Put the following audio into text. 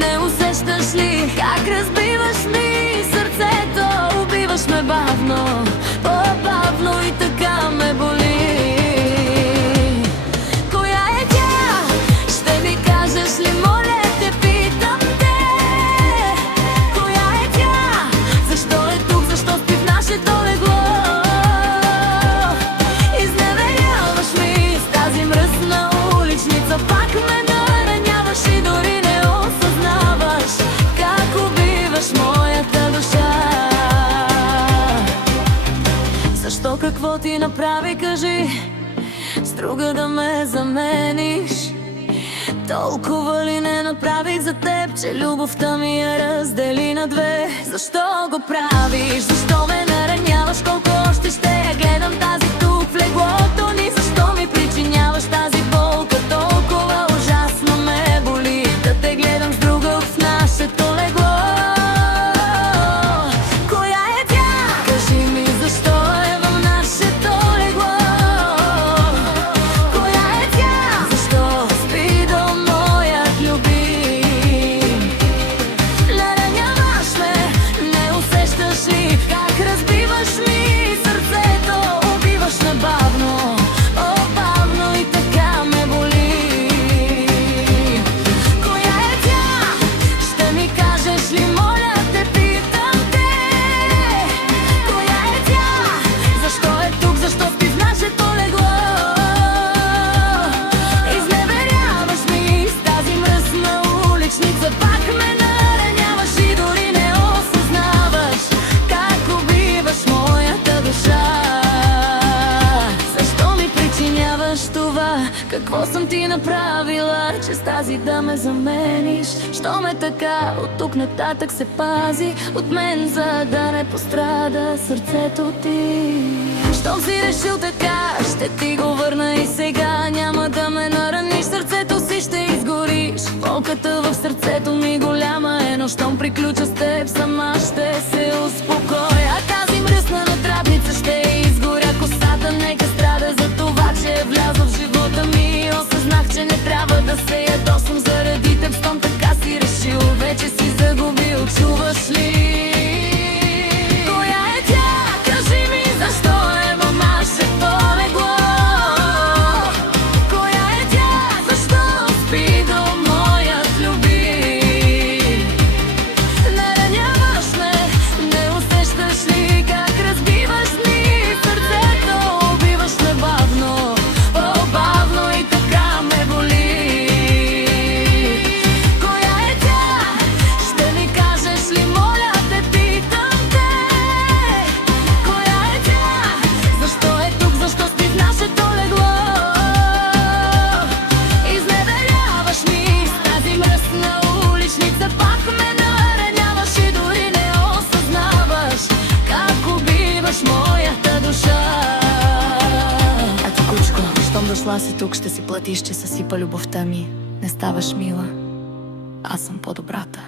Не усещаш ли как разбиваш ми сърцето? Убиваш ме бавно, по-бавно и така ме боли. Коя е тя? Ще ми кажеш ли, моля те, питам те? Коя е тя? Защо е тук? Защо спи в нашето легло? Изневеряваш ми с тази мръсна уличница. Пак ме нараняваш и дори не осъзнаваш как убиваш моята душа. Защо, какво ти направи, кажи, с друга да ме замениш? Толкова ли не направих за теб, че любовта ми я раздели на две? Защо го правиш? Защо ме нараняваш? Колко още ще я гледам тази тук в леглото ни? Защо ми причиняваш тази болка? Толкова ужасно ме боли да те гледам с друга в нашето легло. Коя е тя? Кажи ми, защо е в нашето легло? Коя е тя? Защо спи до моят любим? Нараняваш ме, не усещаш ли как разбиваш ми сърцето? Убиваш ме бавно, по-бавно и така ме боли. Коя е тя? Ще ми кажеш ли, моля те, питам те? Коя е тя? Защо е тук? Защо спи в нашето легло? Изневеряваш ми с тази мръсна уличница. Пак ме нараняваш и дори не осъзнаваш как убиваш моята душа. Защо ми причиняваш това? Какво съм ти направила, че с тази да ме замениш? Що ме така от тук нататък се пази от мен, за да не пострада сърцето ти? Щом си решил така, ще ти го върна и сега. Няма да ме нараниш, сърцето си ще изгориш. Болката в сърцето ми голяма е, но щом приключа с теб, сама ще се успокоя. Тази мръсна натрапница ще изгоря косата. Нека страда за това, че е влязла в живота ми. Осъзнах, че не трябва да се ядосвам заради теб. Щом така си решил, вече си загубил, чуваш ли? Коя е тя? Кажи ми, защо е в нашето легло? Коя е тя? Защо спи до моят любим? Нараняваш ме, не усещаш ли как разбиваш ми сърцето? Убиваш ме бавно, по-бавно и така ме боли. Коя е тя? Ще ми кажеш ли, моля те, питам те? Коя е тя? Защо е тук? Защо спи в нашето легло? Изневеряваш ми с тази мръсна уличница. Пак ме нараняваш и дори не осъзнаваш как убиваш моята душа. Ето, кучко, щом дошла си тук, ще си платиш, че съсипа любовта ми. Не ставаш мила, аз съм по-добрата.